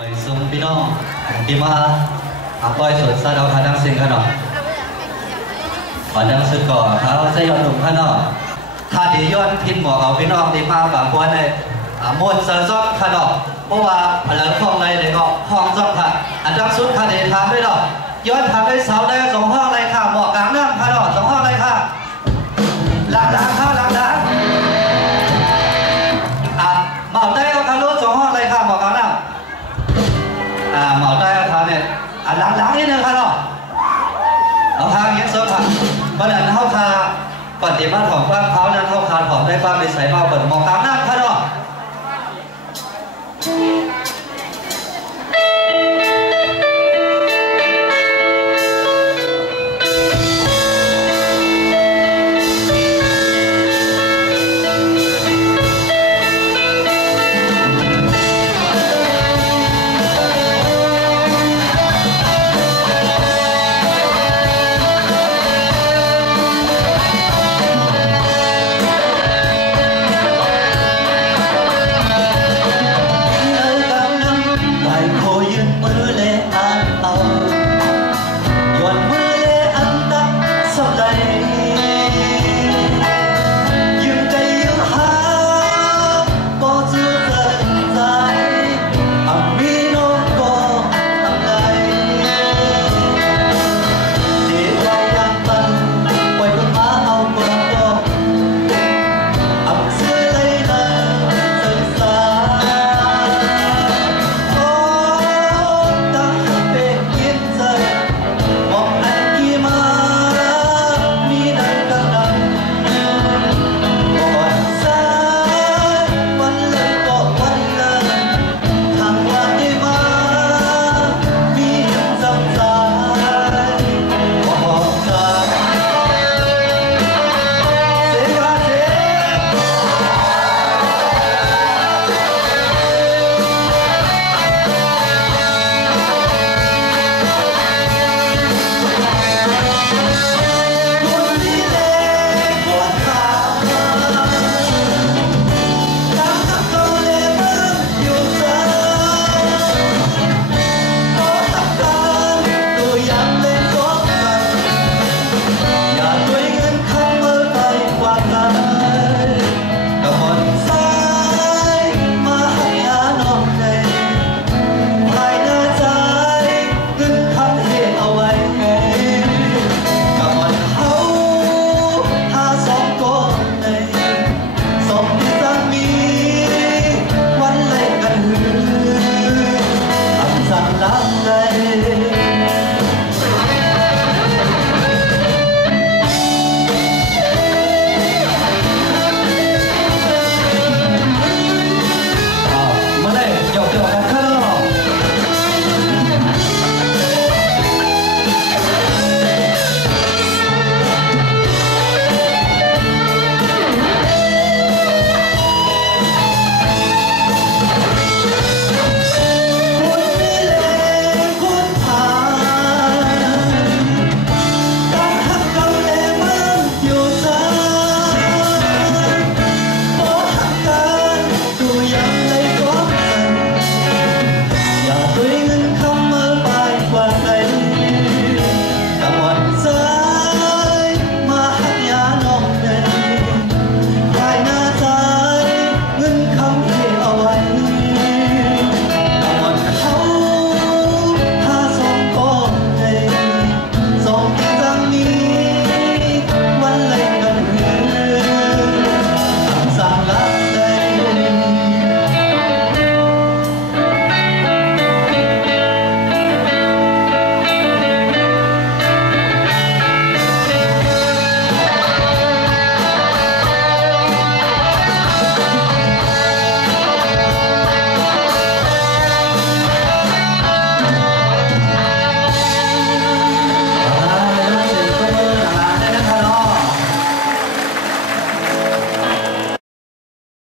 ไม่ซุ่มพี่น้องที่มาปล่อยสดซาดาวทาดังซิงกันหน่อยขอดังสุดก่อนเขาจะย้อนหนุ่มข้างนอกถ้าดีย้อนพินหมอกเอาพี่น้องที่มาบางคนเลยมวลเซอร์ซอกข้างนอกเพราะว่าเหลือห้องไรเด็กก็ห้องซอกค่ะอันดับสุดค่ะเดี๋ยวทำไม่หรอกย้อนทำได้เสาได้สองห้องไรค่ะหมอกกลางน้ำข้างนอกสองห้องไรค่ะหลังค่ะหลังเหมาได้เอาคารุสองห้องไรค่ะหมอกกลางน้ำเหมาได้เอาทางเนี่ยหลังนิดนึงค่ะเนาะเอาทางเงี้ยโซ่ค่ะเพราะนั้นเท่าคาก่อนที่มาถอดกล้ามเขานั้นเท่าคาถอดได้บ้างในสายเมาเปิดมอง